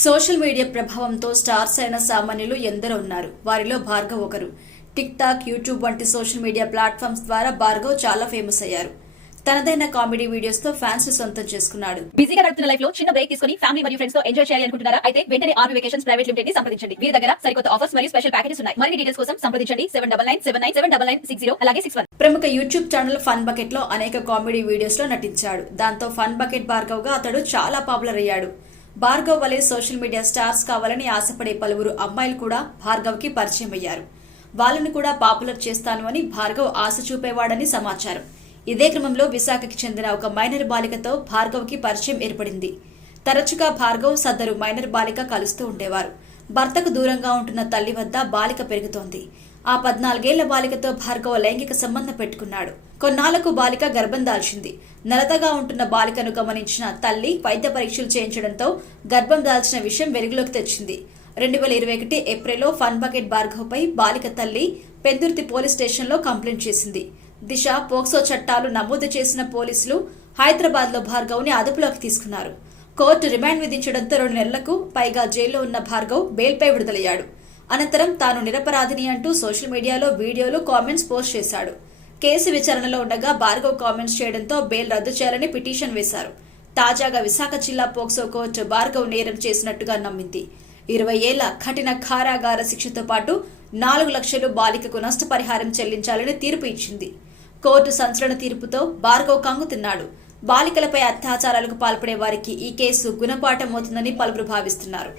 Social media ప్రభావంతో stars అయిన సామాన్యులు ఎందరో ఉన్నారు. వారిలో భార్గవ్ ఒకరు. టిక్ టాక్ యూట్యూబ్ వంటి సోషల్ మీడియా ప్లాట్ఫామ్స్ ద్వారా భార్గవ్ చాలా ఫేమస్ అయ్యారు. తనదైన కామెడీ వీడియోస్తో ఫ్యాన్స్ని సొంతం చేసుకున్నాడు. బిజీగా గడుపుతున్న లైఫ్లో చిన్న బ్రేక్ తీసుకుని ఫ్యామిలీ మరియు ఫ్రెండ్స్తో ఎంజాయ్ చేయాలి అనుకుంటున్నారా? అయితే వెంటనే ఆర్మీ వెకేషన్స్ ప్రైవేట్ లిమిటెడ్ని సంప్రదించండి. వీరి దగ్గర సరికొత్త ఆఫర్స్ మరియు స్పెషల్ ప్యాకేజెస్ ఉన్నాయి. మరిన్ని డీటెయిల్స్ కోసం సంప్రదించండి. Seven double nine seven nine seven double nine six zero అలాగే సిక్స్ వన్. ప్రముఖ యూట్యూబ్ ఛానల్ ఫన్ బకెట్లో అనేక కామెడీ వీడియోస్లో నటించాడు. దాంతో ఫన్ బకెట్ భార్గవ్గా అతడు చాలా పాపులర్ అయ్యాడు. భార్గవ్ వలె సోషల్ మీడియా స్టార్స్ కావాలని ఆశపడే పలువురు అమ్మాయిలు కూడా భార్గవ్కి పరిచయం అయ్యారు. వాళ్ళను కూడా పాపులర్ చేస్తాను అని భార్గవ్ ఆశ చూపేవాడని సమాచారం. ఇదే క్రమంలో విశాఖకి చెందిన ఒక మైనర్ బాలికతో భార్గవ్కి పరిచయం ఏర్పడింది. తరచుగా భార్గవ్ సద్దరు మైనర్ బాలిక కలుస్తూ ఉండేవారు. భర్తకు దూరంగా ఉంటున్న తల్లి వద్ద బాలిక పెరుగుతోంది. ఆ పద్నాలుగేళ్ళ బాలికతో భార్గవ లైంగిక సంబంధం పెట్టుకున్నాడు. కొన్నాళ్ళకు బాలిక గర్భం దాల్చింది. నలతగా ఉంటున్న బాలికను గమనించిన తల్లి వైద్య పరీక్షలు చేయించడంతో గర్భం దాల్చిన విషయం వెలుగులోకి తెచ్చింది. రెండు వేల ఇరవై ఒకటి ఏప్రిల్లో ఫన్ బకెట్ భార్గవ్పై బాలిక తల్లి పెందుర్తి పోలీస్ స్టేషన్లో కంప్లైంట్ చేసింది. దిశ పోక్సో చట్టాలు నమోదు చేసిన పోలీసులు హైదరాబాద్లో భార్గవ్ని అదుపులోకి తీసుకున్నారు. కోర్టు రిమాండ్ విధించడంతో రెండు నెలలకు పైగా జైల్లో ఉన్న భార్గవ్ బెయిల్పై విడుదలయ్యాడు. అనంతరం తాను నిరపరాధిని అంటూ సోషల్ మీడియాలో వీడియోలు కామెంట్స్ పోస్ట్ చేశాడు. కేసు విచారణలో ఉండగా భార్గవ్ కామెంట్స్ చేయడంతో బెయిల్ రద్దు చేయాలని పిటిషన్ వేశారు. తాజాగా విశాఖ జిల్లా పోక్సో కోర్టు భార్గవ్ నేరం చేసినట్టుగా నమ్మింది. ఇరవై ఏళ్ళ కఠిన కారాగార శిక్షతో పాటు నాలుగు లక్షలు బాలికకు నష్టపరిహారం చెల్లించాలని తీర్పు ఇచ్చింది. కోర్టు సంచలన తీర్పుతో భార్గవ్ కంగుతిన్నాడు బాలికలపై అత్యాచారాలకు పాల్పడే వారికి ఈ కేసు గుణపాఠం అవుతుందని పలువురు భావిస్తున్నారు.